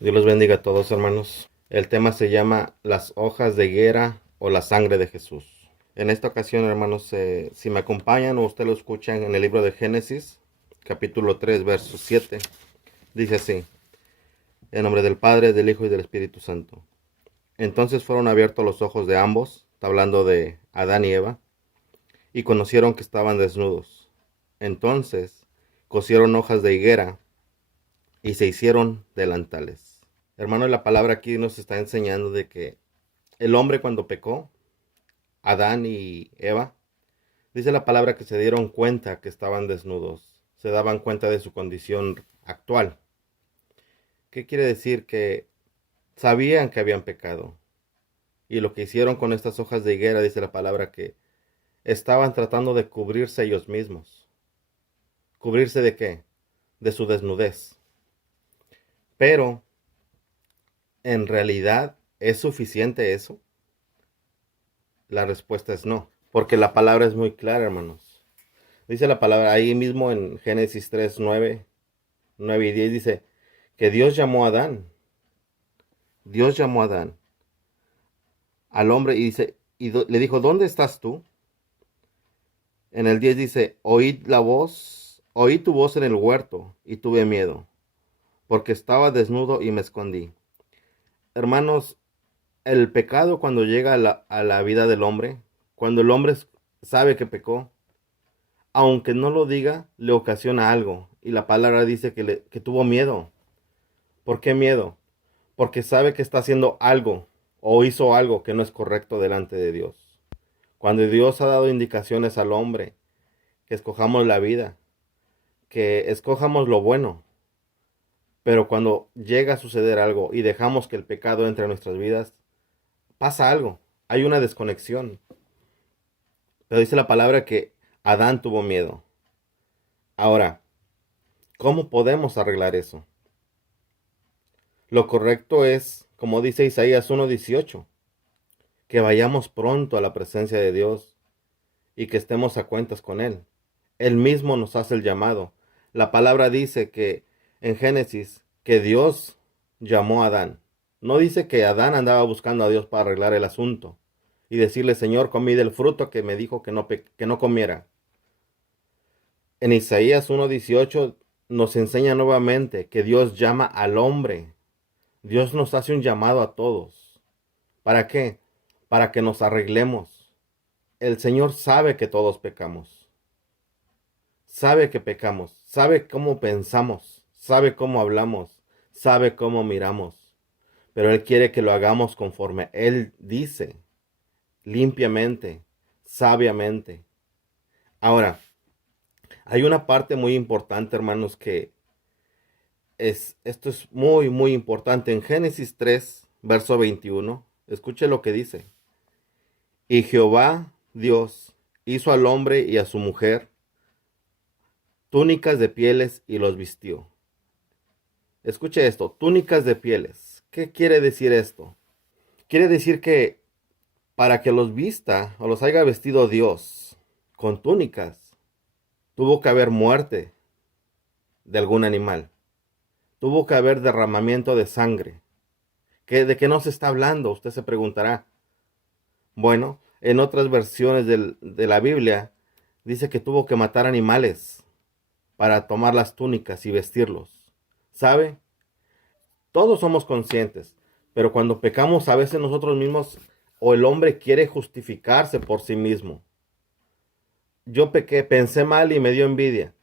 Dios los bendiga a todos, hermanos. El tema se llama Las hojas de higuera o la sangre de Jesús. En esta ocasión, hermanos, si me acompañan o usted lo escuchan en el libro de Génesis, capítulo 3, verso 7, dice así: en nombre del Padre, del Hijo y del Espíritu Santo. Entonces fueron abiertos los ojos de ambos, está hablando de Adán y Eva, y conocieron que estaban desnudos. Entonces cosieron hojas de higuera y se hicieron delantales. Hermano, la palabra aquí nos está enseñando de que el hombre cuando pecó, Adán y Eva, dice la palabra que se dieron cuenta que estaban desnudos, se daban cuenta de su condición actual. ¿Qué quiere decir? Que sabían que habían pecado. Y lo que hicieron con estas hojas de higuera, dice la palabra, que estaban tratando de cubrirse ellos mismos. ¿Cubrirse de qué? De su desnudez. Pero, ¿en realidad es suficiente eso? La respuesta es no, porque la palabra es muy clara, hermanos. Dice la palabra ahí mismo en Génesis 3, 9 y 10, dice que Dios llamó a Adán. Dios llamó a Adán, al hombre, y dice, le dijo, ¿dónde estás tú? En el 10 dice, oí tu voz en el huerto y tuve miedo, porque estaba desnudo y me escondí. Hermanos, el pecado cuando llega a la vida del hombre, cuando el hombre sabe que pecó, aunque no lo diga, le ocasiona algo. Y la palabra dice que tuvo miedo. ¿Por qué miedo? Porque sabe que está haciendo algo o hizo algo que no es correcto delante de Dios. Cuando Dios ha dado indicaciones al hombre que escojamos la vida, que escojamos lo bueno, pero cuando llega a suceder algo y dejamos que el pecado entre en nuestras vidas, pasa algo. Hay una desconexión. Pero dice la palabra que Adán tuvo miedo. Ahora, ¿cómo podemos arreglar eso? Lo correcto es, como dice Isaías 1:18, que vayamos pronto a la presencia de Dios y que estemos a cuentas con Él. Él mismo nos hace el llamado. La palabra dice que en Génesis que Dios llamó a Adán. No dice que Adán andaba buscando a Dios para arreglar el asunto y decirle, Señor, comí del fruto que me dijo que no comiera. En Isaías 1:18 nos enseña nuevamente que Dios llama al hombre. Dios nos hace un llamado a todos. ¿Para qué? Para que nos arreglemos. El Señor sabe que todos pecamos. Sabe que pecamos. Sabe cómo pensamos. Sabe cómo hablamos. Sabe cómo miramos. Pero Él quiere que lo hagamos conforme Él dice. Limpiamente. Sabiamente. Ahora, hay una parte muy importante, hermanos, que esto es muy, muy importante. En Génesis 3, verso 21, escuche lo que dice. Y Jehová Dios hizo al hombre y a su mujer túnicas de pieles y los vistió. Escuche esto, túnicas de pieles. ¿Qué quiere decir esto? Quiere decir que para que los vista o los haya vestido Dios con túnicas, tuvo que haber muerte de algún animal. Tuvo que haber derramamiento de sangre. ¿De qué nos está hablando? Usted se preguntará. Bueno, en otras versiones de la Biblia dice que tuvo que matar animales para tomar las túnicas y vestirlos. ¿Sabe? Todos somos conscientes, pero cuando pecamos a veces nosotros mismos o el hombre quiere justificarse por sí mismo. Yo pequé, pensé mal y me dio envidia.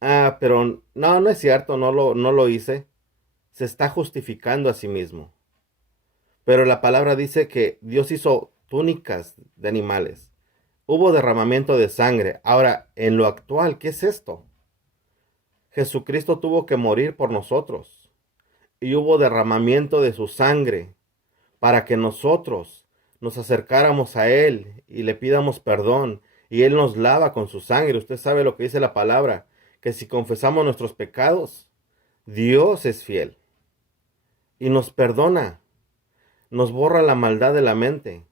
Ah, pero no, no es cierto, no lo hice. Se está justificando a sí mismo. Pero la palabra dice que Dios hizo túnicas de animales. Hubo derramamiento de sangre. Ahora, en lo actual, ¿qué es esto? Jesucristo tuvo que morir por nosotros. Y hubo derramamiento de su sangre para que nosotros nos acercáramos a Él y le pidamos perdón. Y Él nos lava con su sangre. Usted sabe lo que dice la palabra, que si confesamos nuestros pecados, Dios es fiel y nos perdona, nos borra la maldad de la mente,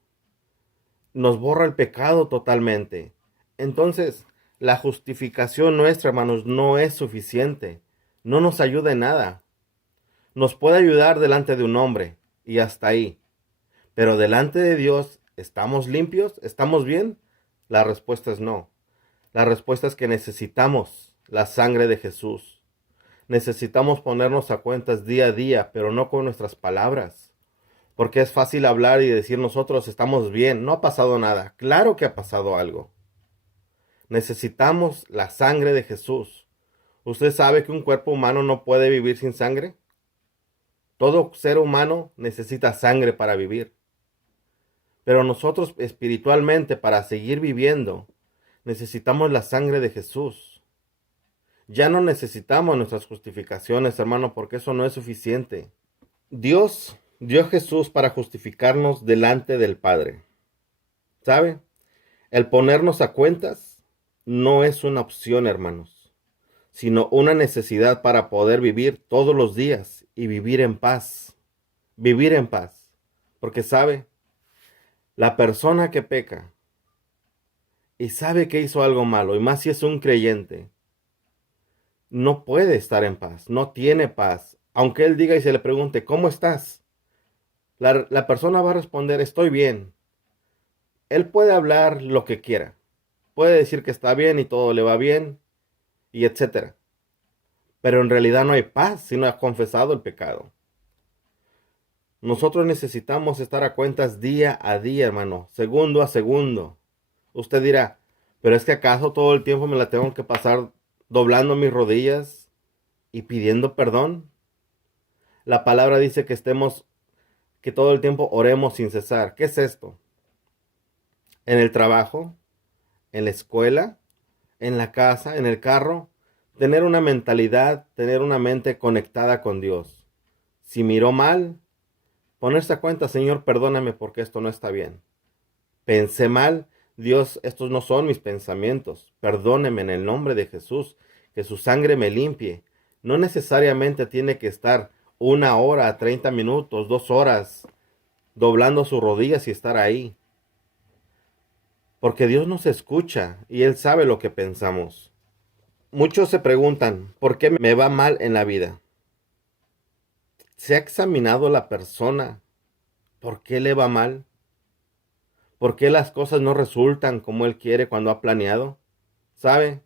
nos borra el pecado totalmente. Entonces, la justificación nuestra, hermanos, no es suficiente. No nos ayuda en nada. Nos puede ayudar delante de un hombre y hasta ahí. Pero delante de Dios, ¿estamos limpios? ¿Estamos bien? La respuesta es no. La respuesta es que necesitamos la sangre de Jesús. Necesitamos ponernos a cuentas día a día, pero no con nuestras palabras. Porque es fácil hablar y decir nosotros estamos bien, no ha pasado nada. Claro que ha pasado algo. Necesitamos la sangre de Jesús. ¿Usted sabe que un cuerpo humano no puede vivir sin sangre? Todo ser humano necesita sangre para vivir. Pero nosotros espiritualmente, para seguir viviendo, necesitamos la sangre de Jesús. Ya no necesitamos nuestras justificaciones, hermano, porque eso no es suficiente. Dios dio a Jesús para justificarnos delante del Padre. ¿Sabe? El ponernos a cuentas no es una opción, hermanos, sino una necesidad para poder vivir todos los días y vivir en paz. Vivir en paz. Porque sabe, la persona que peca y sabe que hizo algo malo, y más si es un creyente, no puede estar en paz, no tiene paz. Aunque él diga y se le pregunte, ¿cómo estás? La persona va a responder, estoy bien. Él puede hablar lo que quiera. Puede decir que está bien y todo le va bien, y etcétera. Pero en realidad no hay paz si no ha confesado el pecado. Nosotros necesitamos estar a cuentas día a día, hermano, segundo a segundo. Usted dirá, pero es que acaso todo el tiempo me la tengo que pasar doblando mis rodillas y pidiendo perdón. La palabra dice que todo el tiempo oremos sin cesar. ¿Qué es esto? En el trabajo, en la escuela, en la casa, en el carro, tener una mentalidad, tener una mente conectada con Dios. Si miró mal, ponerse a cuenta, Señor, perdóname porque esto no está bien. Pensé mal, Dios, estos no son mis pensamientos. Perdóneme en el nombre de Jesús, que su sangre me limpie. No necesariamente tiene que estar 1 hora, 30 minutos, 2 horas, doblando sus rodillas y estar ahí. Porque Dios nos escucha y Él sabe lo que pensamos. Muchos se preguntan, ¿por qué me va mal en la vida? ¿Se ha examinado la persona? ¿Por qué le va mal? ¿Por qué las cosas no resultan como él quiere cuando ha planeado? ¿Sabe?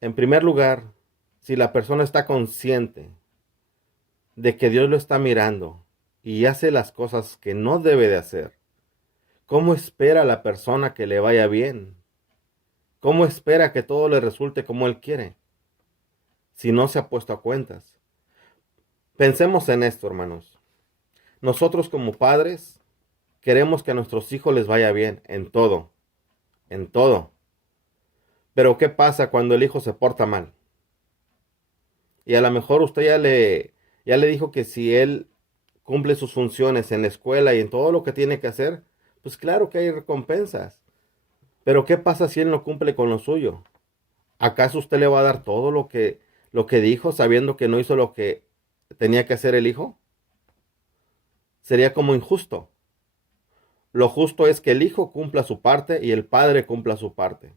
En primer lugar, si la persona está consciente de que Dios lo está mirando y hace las cosas que no debe de hacer, ¿cómo espera la persona que le vaya bien? ¿Cómo espera que todo le resulte como él quiere? Si no se ha puesto a cuentas. Pensemos en esto, hermanos. Nosotros como padres queremos que a nuestros hijos les vaya bien en todo, en todo. Pero ¿qué pasa cuando el hijo se porta mal? Y a lo mejor usted ya le dijo que si él cumple sus funciones en la escuela y en todo lo que tiene que hacer, pues claro que hay recompensas. Pero ¿qué pasa si él no cumple con lo suyo? ¿Acaso usted le va a dar todo lo que dijo sabiendo que no hizo lo que tenía que hacer el hijo? Sería como injusto. Lo justo es que el hijo cumpla su parte y el padre cumpla su parte.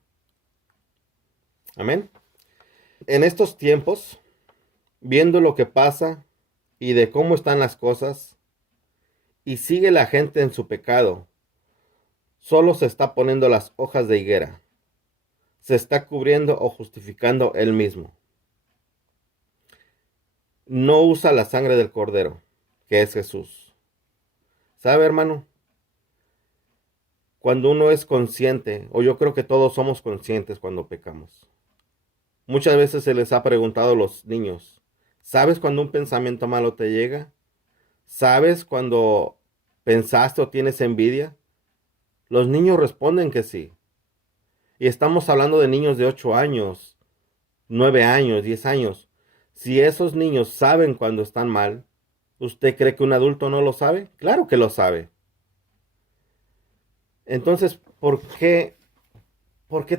Amén. En estos tiempos, viendo lo que pasa y de cómo están las cosas, y sigue la gente en su pecado, solo se está poniendo las hojas de higuera, se está cubriendo o justificando él mismo. No usa la sangre del cordero, que es Jesús. ¿Sabe, hermano? Cuando uno es consciente, o yo creo que todos somos conscientes cuando pecamos. Muchas veces se les ha preguntado a los niños, ¿sabes cuando un pensamiento malo te llega? ¿Sabes cuando pensaste o tienes envidia? Los niños responden que sí. Y estamos hablando de niños de 8 años, 9 años, 10 años. Si esos niños saben cuando están mal, ¿usted cree que un adulto no lo sabe? Claro que lo sabe. Entonces, ¿por qué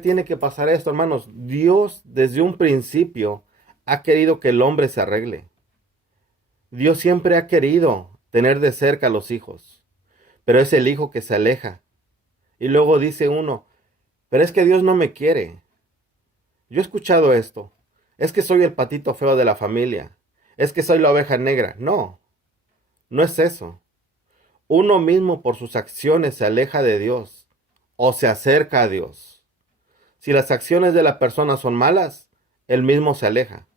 tiene que pasar esto, hermanos? Dios desde un principio ha querido que el hombre se arregle. Dios siempre ha querido tener de cerca a los hijos, pero es el hijo que se aleja. Y luego dice uno, pero es que Dios no me quiere. Yo he escuchado esto. Es que soy el patito feo de la familia. Es que soy la oveja negra. No, no es eso. Uno mismo por sus acciones se aleja de Dios o se acerca a Dios. Si las acciones de la persona son malas, él mismo se aleja.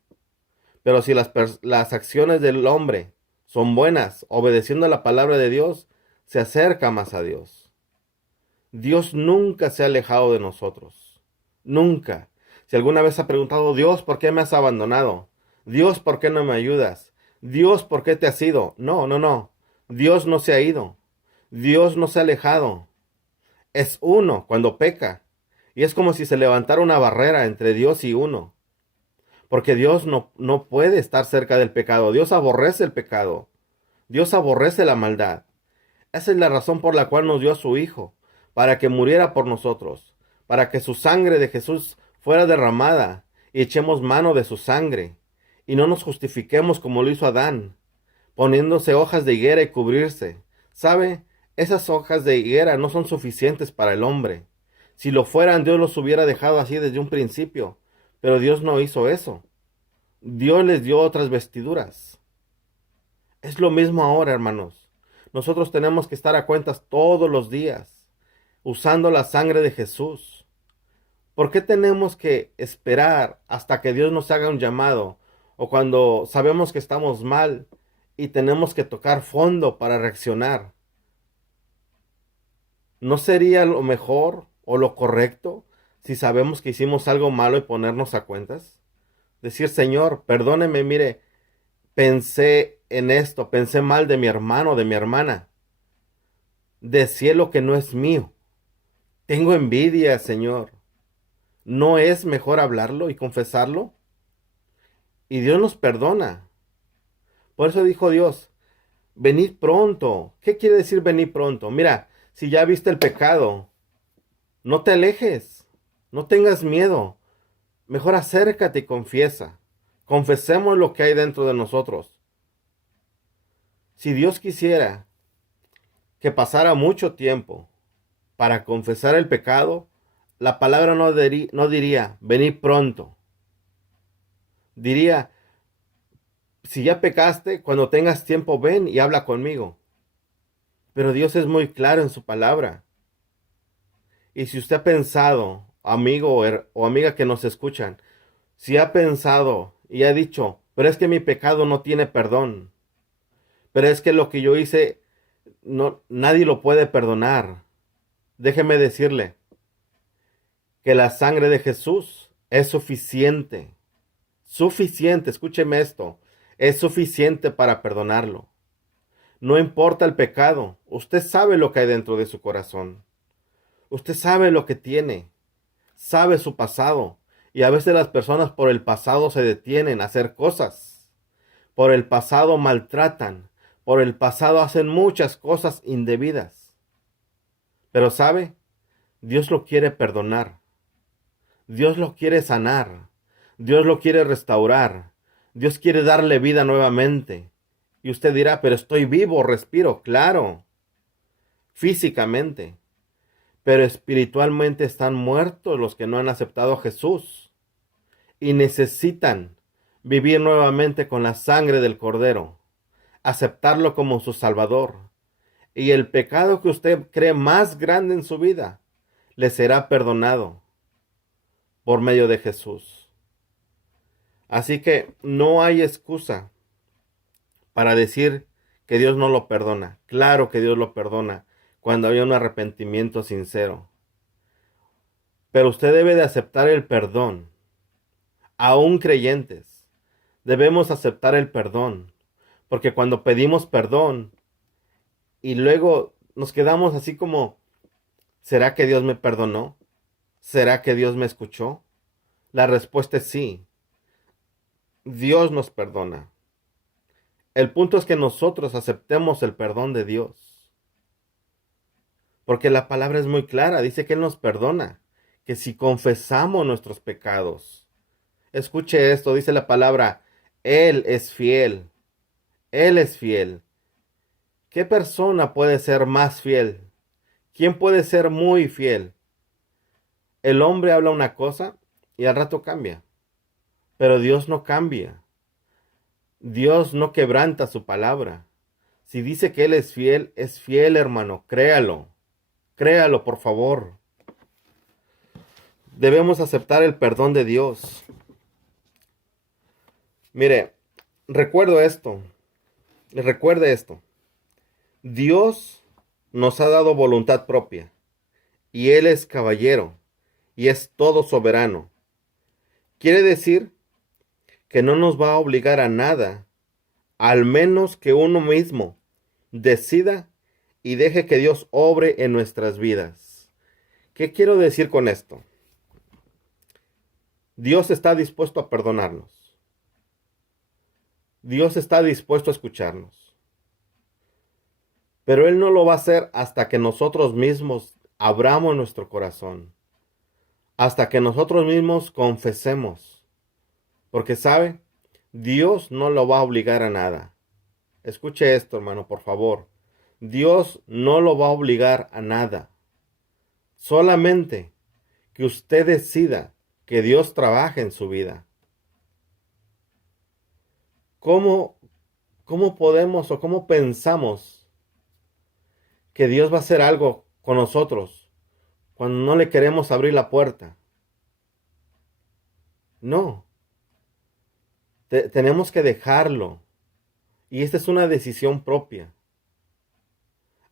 Pero si las acciones del hombre son buenas, obedeciendo a la palabra de Dios, se acerca más a Dios. Dios nunca se ha alejado de nosotros. Nunca. Si alguna vez ha preguntado, Dios, ¿por qué me has abandonado? Dios, ¿por qué no me ayudas? Dios, ¿por qué te has ido? No, no, no. Dios no se ha ido. Dios no se ha alejado. Es uno cuando peca. Y es como si se levantara una barrera entre Dios y uno. Porque Dios no puede estar cerca del pecado. Dios aborrece el pecado. Dios aborrece la maldad. Esa es la razón por la cual nos dio a su Hijo, para que muriera por nosotros, para que su sangre de Jesús fuera derramada y echemos mano de su sangre, y no nos justifiquemos como lo hizo Adán, poniéndose hojas de higuera y cubrirse. ¿Sabe? Esas hojas de higuera no son suficientes para el hombre. Si lo fueran, Dios los hubiera dejado así desde un principio, pero Dios no hizo eso. Dios les dio otras vestiduras. Es lo mismo ahora, hermanos. Nosotros tenemos que estar a cuentas todos los días, usando la sangre de Jesús. ¿Por qué tenemos que esperar hasta que Dios nos haga un llamado o cuando sabemos que estamos mal y tenemos que tocar fondo para reaccionar? ¿No sería lo mejor o lo correcto si sabemos que hicimos algo malo y ponernos a cuentas? Decir, Señor, perdóneme, mire, pensé en esto, pensé mal de mi hermano, de mi hermana. Deseé lo que no es mío. Tengo envidia, Señor. ¿No es mejor hablarlo y confesarlo? Y Dios nos perdona. Por eso dijo Dios, venid pronto. ¿Qué quiere decir venid pronto? Mira, si ya viste el pecado, no te alejes, no tengas miedo. Mejor acércate y confiesa. Confesemos lo que hay dentro de nosotros. Si Dios quisiera que pasara mucho tiempo para confesar el pecado, la palabra no diría, venid pronto. Diría, si ya pecaste, cuando tengas tiempo, ven y habla conmigo. Pero Dios es muy claro en su palabra. Y si usted ha pensado, amigo o amiga que nos escuchan, si ha pensado y ha dicho, pero es que mi pecado no tiene perdón, pero es que lo que yo hice, no, nadie lo puede perdonar. Déjeme decirle que la sangre de Jesús es suficiente. Suficiente, escúcheme esto, es suficiente para perdonarlo. No importa el pecado, usted sabe lo que hay dentro de su corazón. Usted sabe lo que tiene, sabe su pasado. Y a veces las personas por el pasado se detienen a hacer cosas. Por el pasado maltratan. Por el pasado hacen muchas cosas indebidas. Pero ¿sabe? Dios lo quiere perdonar. Dios lo quiere sanar. Dios lo quiere restaurar. Dios quiere darle vida nuevamente. Y usted dirá, pero estoy vivo, respiro, claro, físicamente. Pero espiritualmente están muertos los que no han aceptado a Jesús. Y necesitan vivir nuevamente con la sangre del Cordero. Aceptarlo como su Salvador. Y el pecado que usted cree más grande en su vida, le será perdonado por medio de Jesús. Así que no hay excusa para decir que Dios no lo perdona. Claro que Dios lo perdona cuando hay un arrepentimiento sincero. Pero usted debe de aceptar el perdón. Aún creyentes, debemos aceptar el perdón. Porque cuando pedimos perdón y luego nos quedamos así como, ¿será que Dios me perdonó? ¿Será que Dios me escuchó? La respuesta es sí. Dios nos perdona. El punto es que nosotros aceptemos el perdón de Dios. Porque la palabra es muy clara, dice que Él nos perdona, que si confesamos nuestros pecados. Escuche esto, dice la palabra, Él es fiel. Él es fiel. ¿Qué persona puede ser más fiel? ¿Quién puede ser muy fiel? El hombre habla una cosa y al rato cambia. Pero Dios no cambia. Dios no quebranta su palabra. Si dice que Él es fiel, hermano. Créalo. Créalo, por favor. Debemos aceptar el perdón de Dios. Mire, recuerdo esto. Recuerde esto. Dios nos ha dado voluntad propia. Y Él es caballero. Y es todo soberano. Quiere decir que no nos va a obligar a nada, al menos que uno mismo decida y deje que Dios obre en nuestras vidas. ¿Qué quiero decir con esto? Dios está dispuesto a perdonarnos. Dios está dispuesto a escucharnos. Pero Él no lo va a hacer hasta que nosotros mismos abramos nuestro corazón. Hasta que nosotros mismos confesemos. Porque sabe, Dios no lo va a obligar a nada. Escuche esto, hermano, por favor. Dios no lo va a obligar a nada. Solamente que usted decida que Dios trabaje en su vida. ¿Cómo, cómo podemos o cómo pensamos que Dios va a hacer algo con nosotros cuando no le queremos abrir la puerta? No. Tenemos que dejarlo. Y esta es una decisión propia.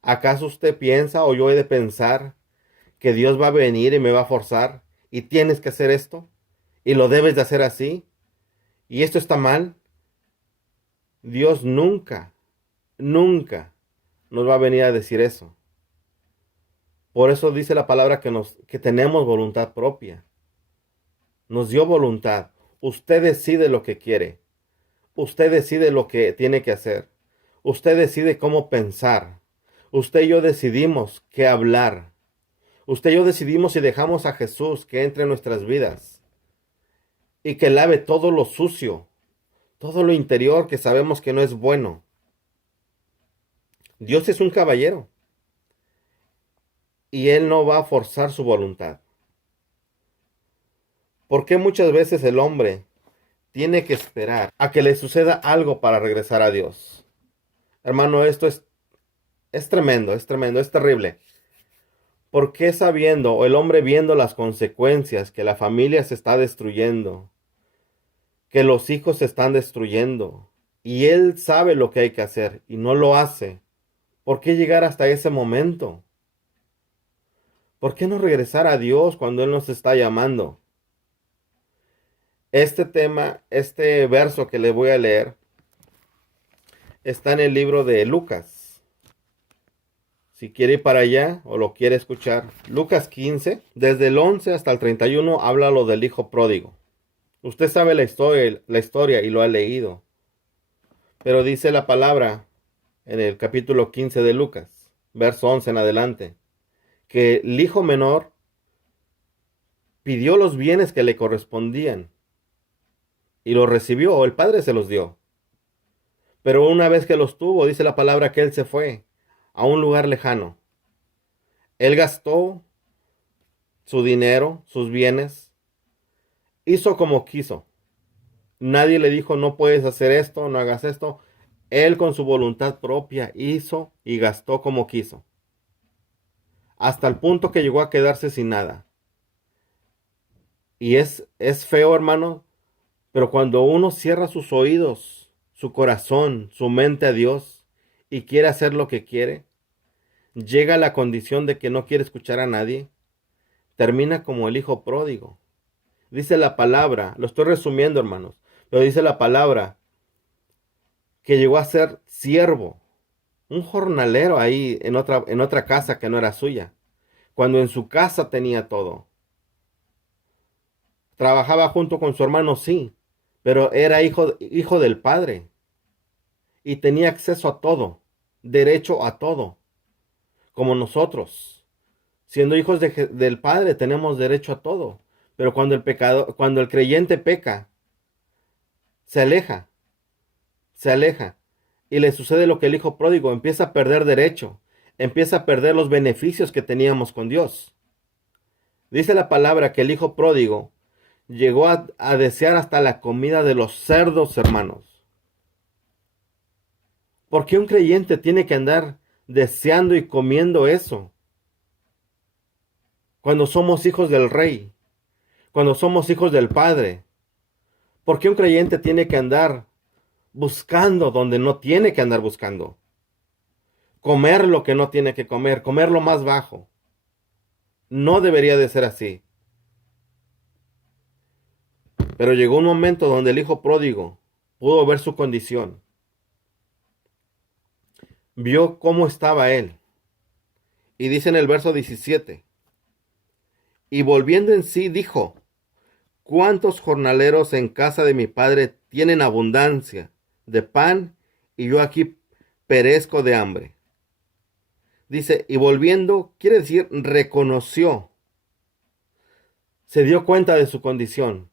¿Acaso usted piensa o yo he de pensar que Dios va a venir y me va a forzar y tienes que hacer esto y lo debes de hacer así y esto está mal? Dios nunca, nunca nos va a venir a decir eso. Por eso dice la palabra que tenemos voluntad propia. Nos dio voluntad. Usted decide lo que quiere. Usted decide lo que tiene que hacer. Usted decide cómo pensar. Usted y yo decidimos qué hablar. Usted y yo decidimos si dejamos a Jesús que entre en nuestras vidas y que lave todo lo sucio, todo lo interior que sabemos que no es bueno. Dios es un caballero y Él no va a forzar su voluntad. ¿Por qué muchas veces el hombre tiene que esperar a que le suceda algo para regresar a Dios? Hermano, esto es tremendo, es terrible. ¿Por qué sabiendo, o el hombre viendo las consecuencias, que la familia se está destruyendo, que los hijos se están destruyendo, y él sabe lo que hay que hacer y no lo hace? ¿Por qué llegar hasta ese momento? ¿Por qué no regresar a Dios cuando Él nos está llamando? Este tema, este verso que le voy a leer, está en el libro de Lucas. Si quiere ir para allá o lo quiere escuchar, Lucas 15, desde el 11 hasta el 31, habla lo del hijo pródigo. Usted sabe la historia y lo ha leído. Pero dice la palabra en el capítulo 15 de Lucas, verso 11 en adelante, que el hijo menor pidió los bienes que le correspondían y los recibió, o el padre se los dio. Pero una vez que los tuvo, dice la palabra que él se fue a un lugar lejano. Él gastó su dinero, sus bienes, hizo como quiso. Nadie le dijo, no puedes hacer esto, no hagas esto. Él con su voluntad propia hizo y gastó como quiso. Hasta el punto que llegó a quedarse sin nada. Y es feo, hermano, pero cuando uno cierra sus oídos, su corazón, su mente a Dios y quiere hacer lo que quiere, llega a la condición de que no quiere escuchar a nadie, termina como el hijo pródigo. Dice la palabra, lo estoy resumiendo, hermanos, pero dice la palabra que llegó a ser siervo, un jornalero ahí en otra casa que no era suya, cuando en su casa tenía todo. Trabajaba junto con su hermano, sí, pero era hijo del padre y tenía acceso a todo, derecho a todo, como nosotros. Siendo hijos del padre tenemos derecho a todo, pero cuando el creyente peca, se aleja, se aleja y le sucede lo que el hijo pródigo, empieza a perder derecho, empieza a perder los beneficios que teníamos con Dios. Dice la palabra que el hijo pródigo llegó a desear hasta la comida de los cerdos, hermanos. ¿Por qué un creyente tiene que andar deseando y comiendo eso? Cuando somos hijos del Rey, cuando somos hijos del Padre. ¿Por qué un creyente tiene que andar buscando donde no tiene que andar buscando? Comer lo que no tiene que comer lo más bajo. No debería de ser así. Pero llegó un momento donde el hijo pródigo pudo ver su condición. Vio cómo estaba él. Y dice en el verso 17, y volviendo en sí dijo, ¿cuántos jornaleros en casa de mi padre tienen abundancia de pan y yo aquí perezco de hambre? Dice, y volviendo, quiere decir, reconoció, se dio cuenta de su condición.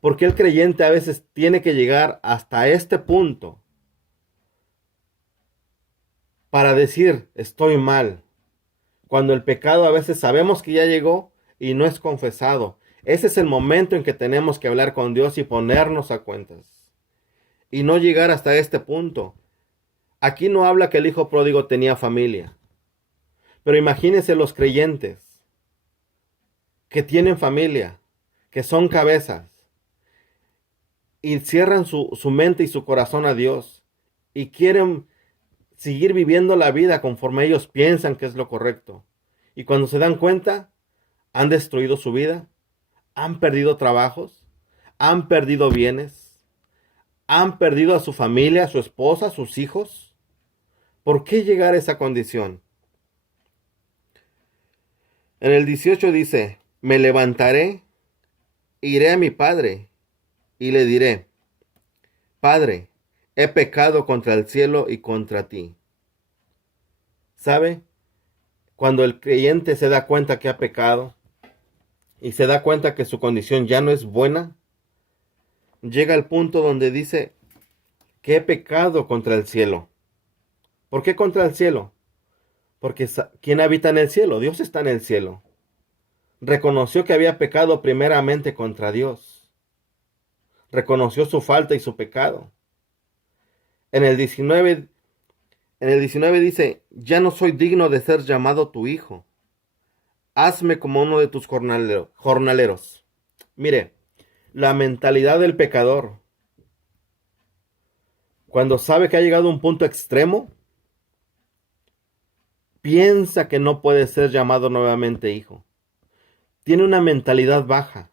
Porque el creyente a veces tiene que llegar hasta este punto para decir, estoy mal. Cuando el pecado a veces sabemos que ya llegó y no es confesado. Ese es el momento en que tenemos que hablar con Dios y ponernos a cuentas. Y no llegar hasta este punto. Aquí no habla que el hijo pródigo tenía familia. Pero imagínense los creyentes que tienen familia, que son cabezas, y cierran su mente y su corazón a Dios, y quieren seguir viviendo la vida conforme ellos piensan que es lo correcto. Y cuando se dan cuenta, han destruido su vida, han perdido trabajos, han perdido bienes, han perdido a su familia, a su esposa, a sus hijos. ¿Por qué llegar a esa condición? En el 18 dice, me levantaré, iré a mi padre y le diré, Padre, he pecado contra el cielo y contra ti. ¿Sabe? Cuando el creyente se da cuenta que ha pecado y se da cuenta que su condición ya no es buena, llega al punto donde dice que he pecado contra el cielo. ¿Por qué contra el cielo? Porque ¿quién habita en el cielo? Dios está en el cielo. Reconoció que había pecado primeramente contra Dios. Reconoció su falta y su pecado. En el 19 dice, ya no soy digno de ser llamado tu hijo. Hazme como uno de tus jornaleros. Mire, la mentalidad del pecador, cuando sabe que ha llegado a un punto extremo, piensa que no puede ser llamado nuevamente hijo. Tiene una mentalidad baja.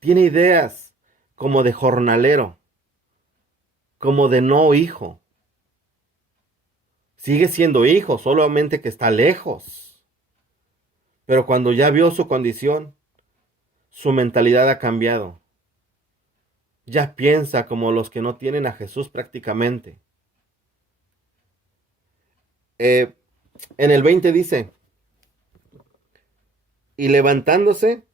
Tiene ideas como de jornalero, como de no hijo. Sigue siendo hijo, solamente que está lejos. Pero cuando ya vio su condición, su mentalidad ha cambiado. Ya piensa como los que no tienen a Jesús prácticamente. En el 20 dice, y levantándose,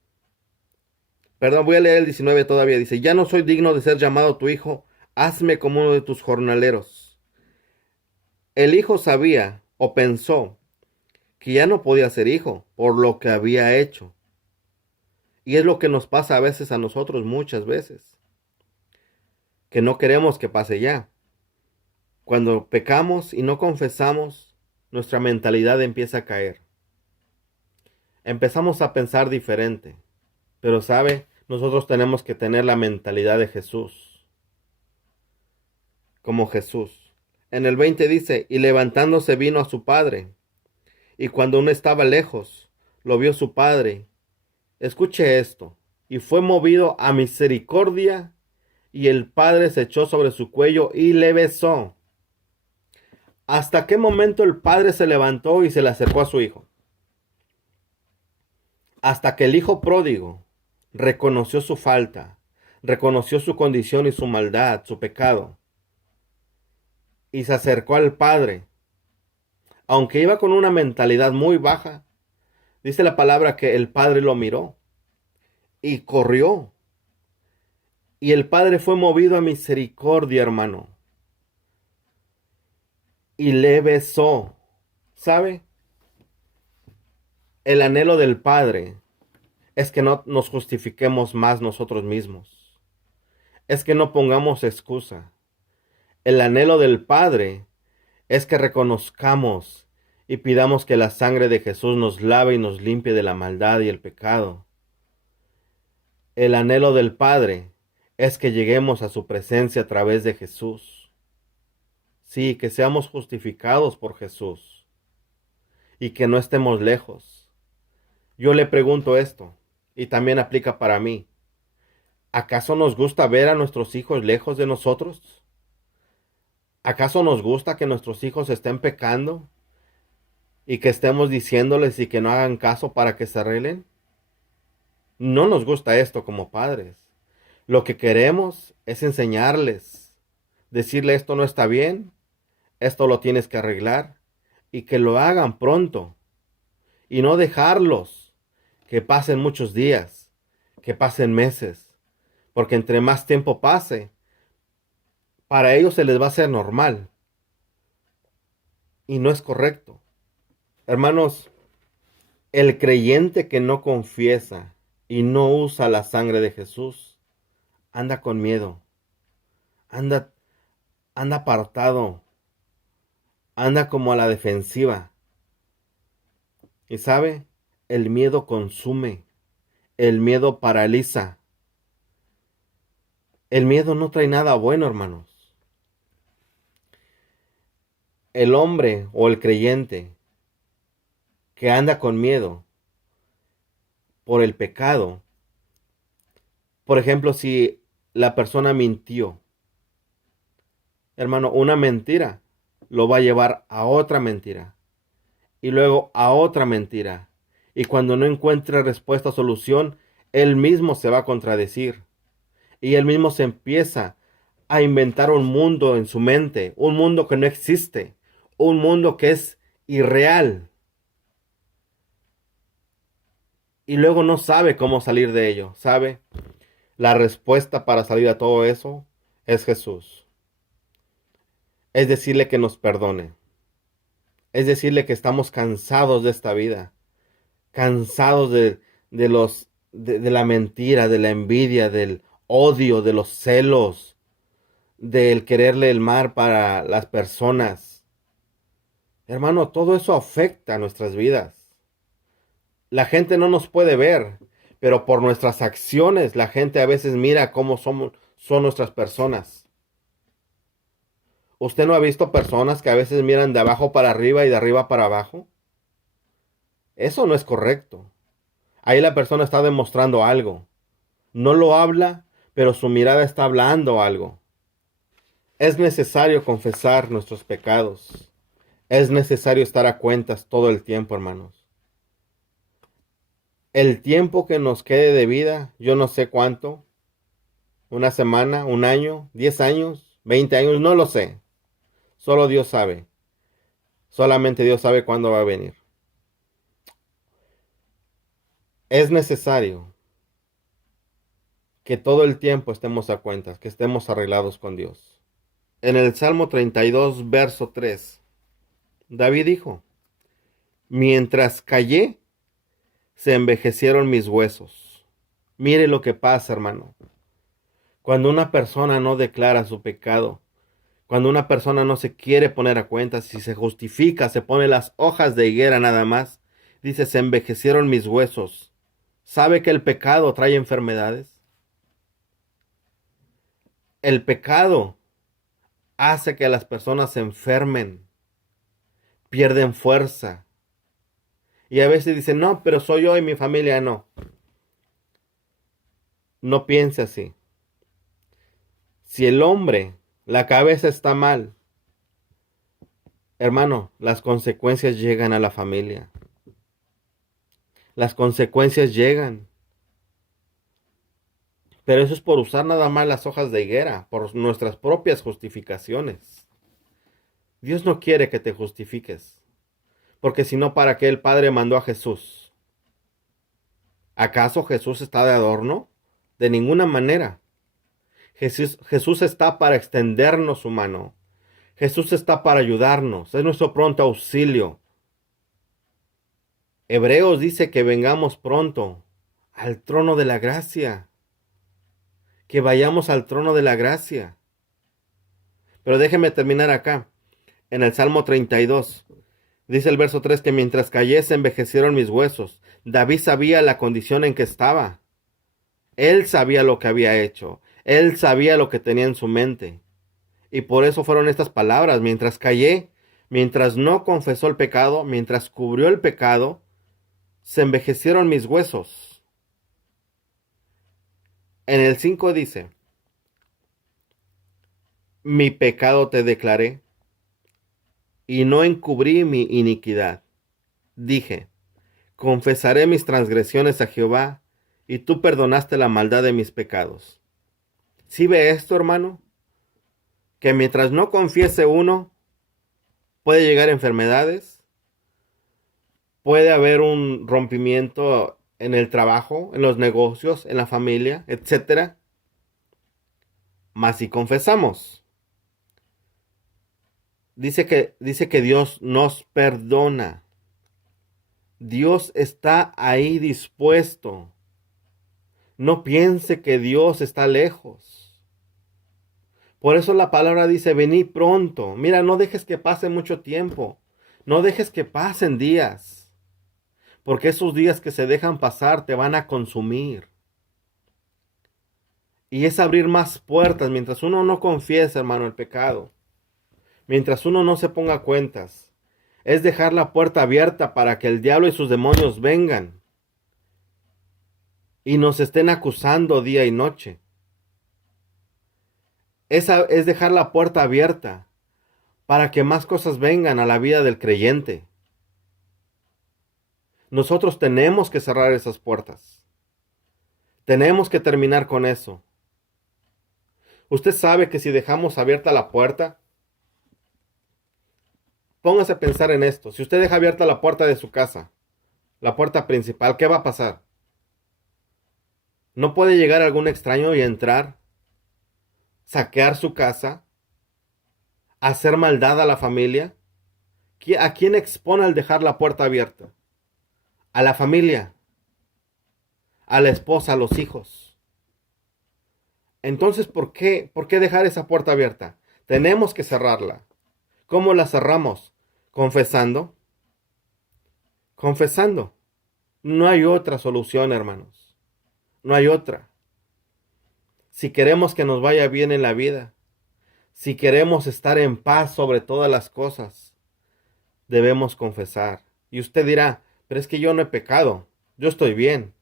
perdón, voy a leer el 19 todavía, dice, ya no soy digno de ser llamado tu hijo, hazme como uno de tus jornaleros. El hijo sabía o pensó que ya no podía ser hijo por lo que había hecho. Y es lo que nos pasa a veces a nosotros muchas veces, que no queremos que pase ya. Cuando pecamos y no confesamos, nuestra mentalidad empieza a caer. Empezamos a pensar diferente. Pero sabe, nosotros tenemos que tener la mentalidad de Jesús. Como Jesús. En el 20 dice, y levantándose vino a su padre. Y cuando aún estaba lejos, lo vio su padre. Escuche esto. Y fue movido a misericordia, y el padre se echó sobre su cuello y le besó. ¿Hasta qué momento el padre se levantó y se le acercó a su hijo? Hasta que el hijo pródigo reconoció su falta, reconoció su condición y su maldad, su pecado, y se acercó al padre. Aunque iba con una mentalidad muy baja, dice la palabra que el padre lo miró y corrió. Y el padre fue movido a misericordia, hermano, y le besó. ¿Sabe? El anhelo del padre es que no nos justifiquemos más nosotros mismos. Es que no pongamos excusa. El anhelo del Padre es que reconozcamos y pidamos que la sangre de Jesús nos lave y nos limpie de la maldad y el pecado. El anhelo del Padre es que lleguemos a su presencia a través de Jesús. Sí, que seamos justificados por Jesús y que no estemos lejos. Yo le pregunto esto, y también aplica para mí. ¿Acaso nos gusta ver a nuestros hijos lejos de nosotros? ¿Acaso nos gusta que nuestros hijos estén pecando y que estemos diciéndoles y que no hagan caso para que se arreglen? No nos gusta esto como padres. Lo que queremos es enseñarles, decirle esto no está bien, esto lo tienes que arreglar y que lo hagan pronto y no dejarlos que pasen muchos días, que pasen meses, porque entre más tiempo pase, para ellos se les va a hacer normal y no es correcto. Hermanos, el creyente que no confiesa y no usa la sangre de Jesús anda con miedo, anda, anda apartado, anda como a la defensiva. Y sabe, el miedo consume, el miedo paraliza. El miedo no trae nada bueno, hermanos. El hombre o el creyente que anda con miedo por el pecado, por ejemplo, si la persona mintió, hermano, una mentira lo va a llevar a otra mentira y luego a otra mentira. Y cuando no encuentre respuesta o solución, él mismo se va a contradecir. Y él mismo se empieza a inventar un mundo en su mente, un mundo que no existe, un mundo que es irreal. Y luego no sabe cómo salir de ello, ¿sabe? La respuesta para salir a todo eso es Jesús. Es decirle que nos perdone. Es decirle que estamos cansados de esta vida, cansados de la mentira, de la envidia, del odio, de los celos, del quererle el mal para las personas. Hermano, todo eso afecta a nuestras vidas. La gente no nos puede ver, pero por nuestras acciones la gente a veces mira cómo son nuestras personas. ¿Usted no ha visto personas que a veces miran de abajo para arriba y de arriba para abajo? Eso no es correcto. Ahí la persona está demostrando algo. No lo habla, pero su mirada está hablando algo. Es necesario confesar nuestros pecados. Es necesario estar a cuentas todo el tiempo, hermanos. El tiempo que nos quede de vida, yo no sé cuánto, una semana, un año, 10 años, 20 años, no lo sé. Solo Dios sabe. Solamente Dios sabe cuándo va a venir. Es necesario que todo el tiempo estemos a cuentas, que estemos arreglados con Dios. En el Salmo 32, verso 3, David dijo, mientras callé, se envejecieron mis huesos. Mire lo que pasa, hermano. Cuando una persona no declara su pecado, cuando una persona no se quiere poner a cuentas, si se justifica, se pone las hojas de higuera nada más, dice, se envejecieron mis huesos. ¿Sabe que el pecado trae enfermedades? El pecado hace que las personas se enfermen, pierden fuerza. Y a veces dicen, no, pero soy yo y mi familia no. No piense así. Si el hombre, la cabeza está mal, hermano, las consecuencias llegan a la familia. Las consecuencias llegan. Pero eso es por usar nada más las hojas de higuera, por nuestras propias justificaciones. Dios no quiere que te justifiques, porque si no, ¿para qué el Padre mandó a Jesús? ¿Acaso Jesús está de adorno? De ninguna manera. Jesús está para extendernos su mano. Jesús está para ayudarnos. Es nuestro pronto auxilio. Hebreos dice que vengamos pronto al trono de la gracia. Que vayamos al trono de la gracia. Pero déjeme terminar acá. En el Salmo 32, dice el verso 3 que mientras callé se envejecieron mis huesos. David sabía la condición en que estaba. Él sabía lo que había hecho. Él sabía lo que tenía en su mente. Y por eso fueron estas palabras. Mientras callé, mientras no confesó el pecado, mientras cubrió el pecado, se envejecieron mis huesos. En el 5 dice, mi pecado te declaré y no encubrí mi iniquidad. Dije, confesaré mis transgresiones a Jehová y tú perdonaste la maldad de mis pecados. ¿Sí ve esto, hermano? Que mientras no confiese uno, puede llegar enfermedades, puede haber un rompimiento en el trabajo, en los negocios, en la familia, etcétera. Mas si confesamos, dice que Dios nos perdona. Dios está ahí dispuesto. No piense que Dios está lejos. Por eso la palabra dice, venid pronto. Mira, no dejes que pase mucho tiempo. No dejes que pasen días. Porque esos días que se dejan pasar te van a consumir. Y es abrir más puertas mientras uno no confiesa, hermano, el pecado. Mientras uno no se ponga cuentas. Es dejar la puerta abierta para que el diablo y sus demonios vengan y nos estén acusando día y noche. Es dejar la puerta abierta para que más cosas vengan a la vida del creyente. Nosotros tenemos que cerrar esas puertas. Tenemos que terminar con eso. Usted sabe que si dejamos abierta la puerta, póngase a pensar en esto. Si usted deja abierta la puerta de su casa, la puerta principal, ¿qué va a pasar? ¿No puede llegar algún extraño y entrar, saquear su casa, hacer maldad a la familia? ¿A quién expone al dejar la puerta abierta? A la familia, a la esposa, a los hijos. Entonces, ¿por qué dejar esa puerta abierta? Tenemos que cerrarla. ¿Cómo la cerramos? Confesando. Confesando. No hay otra solución, hermanos. No hay otra. Si queremos que nos vaya bien en la vida, si queremos estar en paz sobre todas las cosas, debemos confesar. Y usted dirá, pero es que yo no he pecado, yo estoy bien.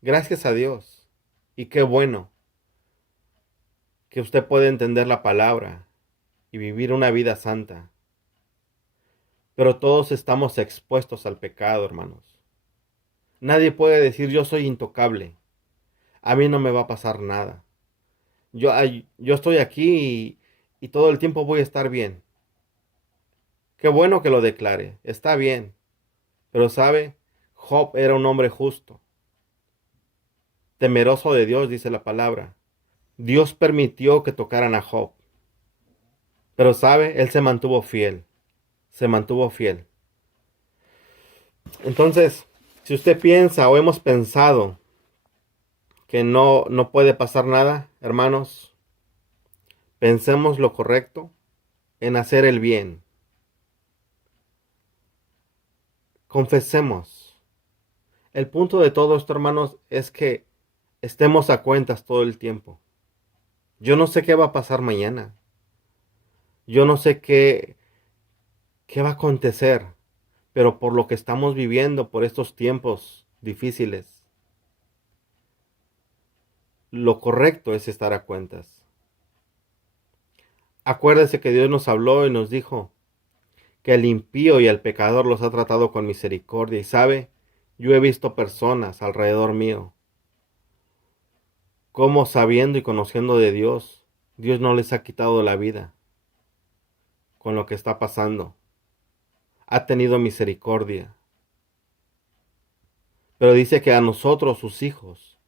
Gracias a Dios. Y qué bueno que usted puede entender la palabra y vivir una vida santa. Pero todos estamos expuestos al pecado, hermanos. Nadie puede decir yo soy intocable. A mí no me va a pasar nada. Yo estoy aquí y todo el tiempo voy a estar bien. Qué bueno que lo declare. Está bien. Pero sabe, Job era un hombre justo. Temeroso de Dios, dice la palabra. Dios permitió que tocaran a Job. Pero sabe, él se mantuvo fiel. Se mantuvo fiel. Entonces, si usted piensa o hemos pensado que no puede pasar nada, hermanos, pensemos lo correcto en hacer el bien. Confesemos. El punto de todo esto, hermanos, es que estemos a cuentas todo el tiempo. Yo no sé qué va a pasar mañana. Yo no sé qué va a acontecer, pero por lo que estamos viviendo, por estos tiempos difíciles, lo correcto es estar a cuentas. Acuérdese que Dios nos habló y nos dijo que el impío y el pecador los ha tratado con misericordia. Y sabe, yo he visto personas alrededor mío, como sabiendo y conociendo de Dios, Dios no les ha quitado la vida con lo que está pasando. Ha tenido misericordia. Pero dice que a nosotros, sus hijos,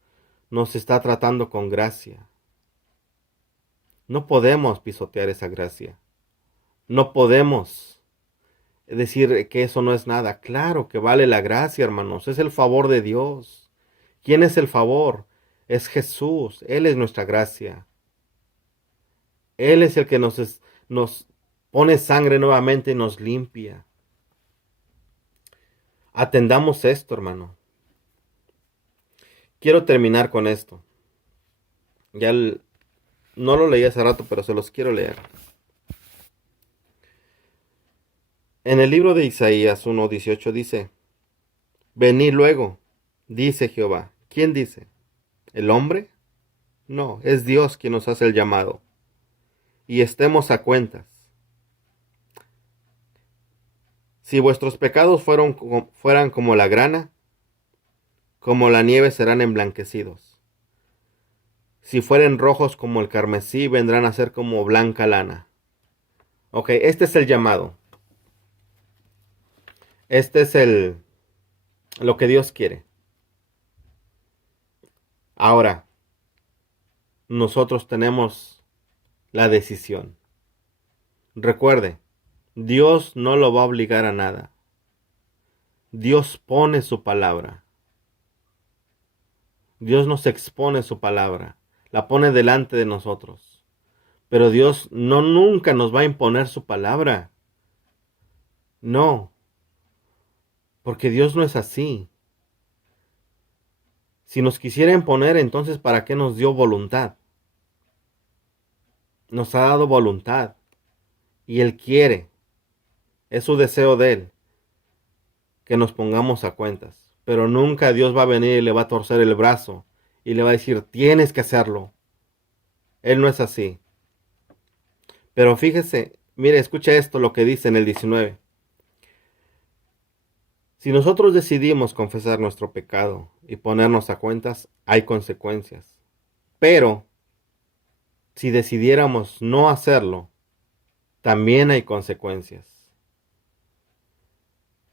nos está tratando con gracia. No podemos pisotear esa gracia. No podemos decir que eso no es nada. Claro que vale la gracia, hermanos. Es el favor de Dios. ¿Quién es el favor? Es Jesús. Él es nuestra gracia. Él es el que nos pone sangre nuevamente y nos limpia. Atendamos esto, hermano. Quiero terminar con esto. No lo leí hace rato, pero se los quiero leer. En el libro de Isaías 1:18 dice: Venid luego, dice Jehová. ¿Quién dice? ¿El hombre? No, es Dios quien nos hace el llamado. Y estemos a cuentas. Si vuestros pecados fueran como la grana, como la nieve serán emblanquecidos. Si fueren rojos como el carmesí, vendrán a ser como blanca lana. Ok, este es el llamado. Este es lo que Dios quiere. Ahora, nosotros tenemos la decisión. Recuerde, Dios no lo va a obligar a nada. Dios pone su palabra. Dios nos expone su palabra. La pone delante de nosotros. Pero Dios no nunca nos va a imponer su palabra. No, porque Dios no es así. Si nos quisiera imponer, entonces ¿para qué nos dio voluntad? Nos ha dado voluntad. Y Él quiere. Es su deseo de Él que nos pongamos a cuentas. Pero nunca Dios va a venir y le va a torcer el brazo y le va a decir, tienes que hacerlo. Él no es así. Pero fíjese, mire, escucha esto, lo que dice en el 19. Si nosotros decidimos confesar nuestro pecado y ponernos a cuentas, hay consecuencias. Pero si decidiéramos no hacerlo, también hay consecuencias.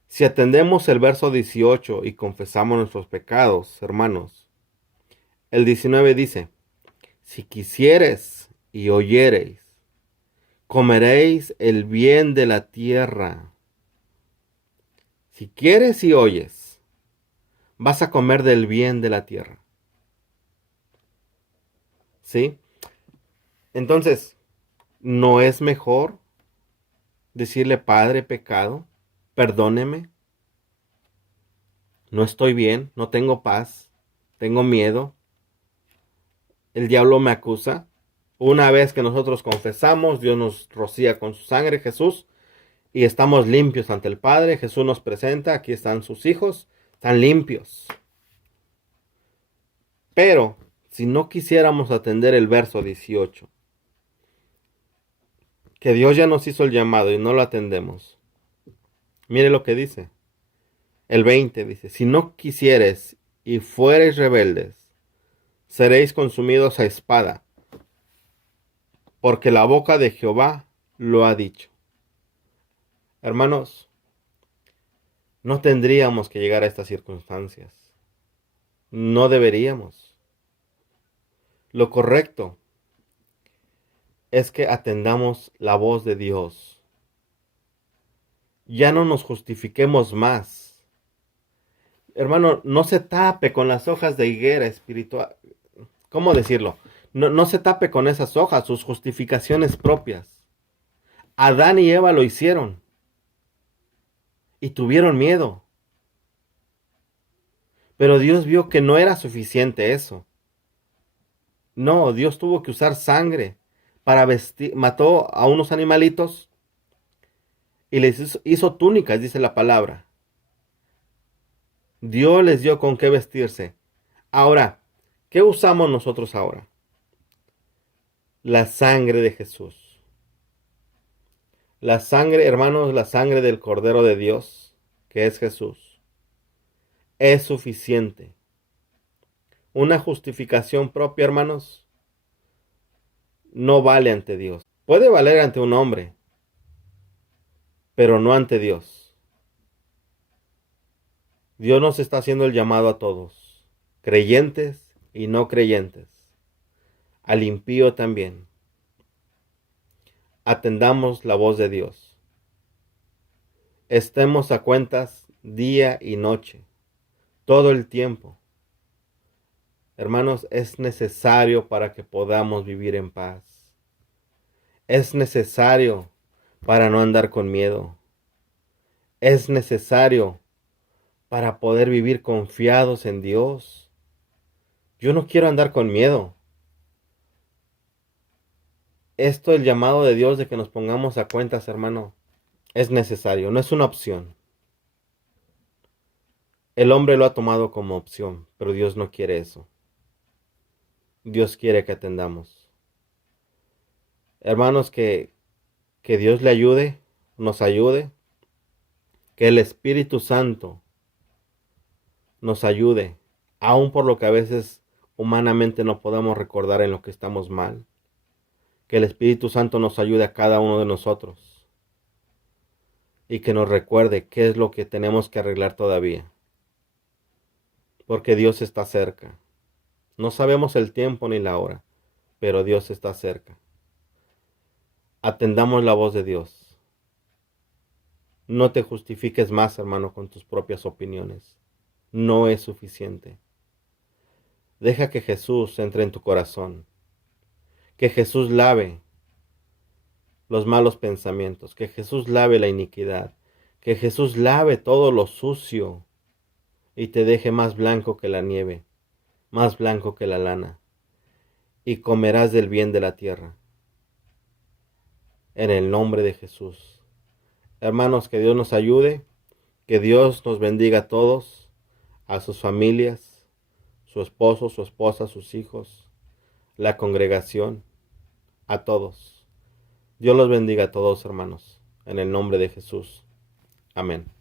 Si atendemos el verso 18 y confesamos nuestros pecados, hermanos, el 19 dice, si quisieres y oyereis, comeréis el bien de la tierra. Si quieres y oyes, vas a comer del bien de la tierra. ¿Sí? Entonces, ¿no es mejor decirle, Padre, pecado, perdóneme? No estoy bien, no tengo paz, tengo miedo. El diablo me acusa. Una vez que nosotros confesamos, Dios nos rocía con su sangre, Jesús, y estamos limpios ante el Padre. Jesús nos presenta, aquí están sus hijos, están limpios. Pero, si no quisiéramos atender el verso 18, que Dios ya nos hizo el llamado y no lo atendemos, mire lo que dice. El 20 dice, si no quisieres y fuereis rebeldes, seréis consumidos a espada, porque la boca de Jehová lo ha dicho. Hermanos, no tendríamos que llegar a estas circunstancias. No deberíamos. Lo correcto es que atendamos la voz de Dios. Ya no nos justifiquemos más. Hermano, no se tape con las hojas de higuera espiritual. ¿Cómo decirlo? No se tape con esas hojas, sus justificaciones propias. Adán y Eva lo hicieron. Y tuvieron miedo. Pero Dios vio que no era suficiente eso. No, Dios tuvo que usar sangre para vestir. Mató a unos animalitos y les hizo túnicas, dice la palabra. Dios les dio con qué vestirse. Ahora, ¿qué usamos nosotros ahora? La sangre de Jesús. La sangre, hermanos, la sangre del Cordero de Dios, que es Jesús, es suficiente. Una justificación propia, hermanos, no vale ante Dios. Puede valer ante un hombre, pero no ante Dios. Dios nos está haciendo el llamado a todos, creyentes y no creyentes, al impío también. Atendamos la voz de Dios. Estemos a cuentas día y noche, todo el tiempo. Hermanos, es necesario para que podamos vivir en paz. Es necesario para no andar con miedo. Es necesario para poder vivir confiados en Dios. Yo no quiero andar con miedo. Esto, el llamado de Dios de que nos pongamos a cuentas, hermano, es necesario, no es una opción. El hombre lo ha tomado como opción, pero Dios no quiere eso. Dios quiere que atendamos. Hermanos, que Dios le ayude, nos ayude, que el Espíritu Santo nos ayude, aun por lo que a veces humanamente no podamos recordar en lo que estamos mal. Que el Espíritu Santo nos ayude a cada uno de nosotros y que nos recuerde qué es lo que tenemos que arreglar todavía. Porque Dios está cerca. No sabemos el tiempo ni la hora, pero Dios está cerca. Atendamos la voz de Dios. No te justifiques más, hermano, con tus propias opiniones. No es suficiente. Deja que Jesús entre en tu corazón. Que Jesús lave los malos pensamientos. Que Jesús lave la iniquidad. Que Jesús lave todo lo sucio y te deje más blanco que la nieve, más blanco que la lana. Y comerás del bien de la tierra. En el nombre de Jesús. Hermanos, que Dios nos ayude. Que Dios nos bendiga a todos, a sus familias, su esposo, su esposa, sus hijos, la congregación, a todos. Dios los bendiga a todos, hermanos, en el nombre de Jesús. Amén.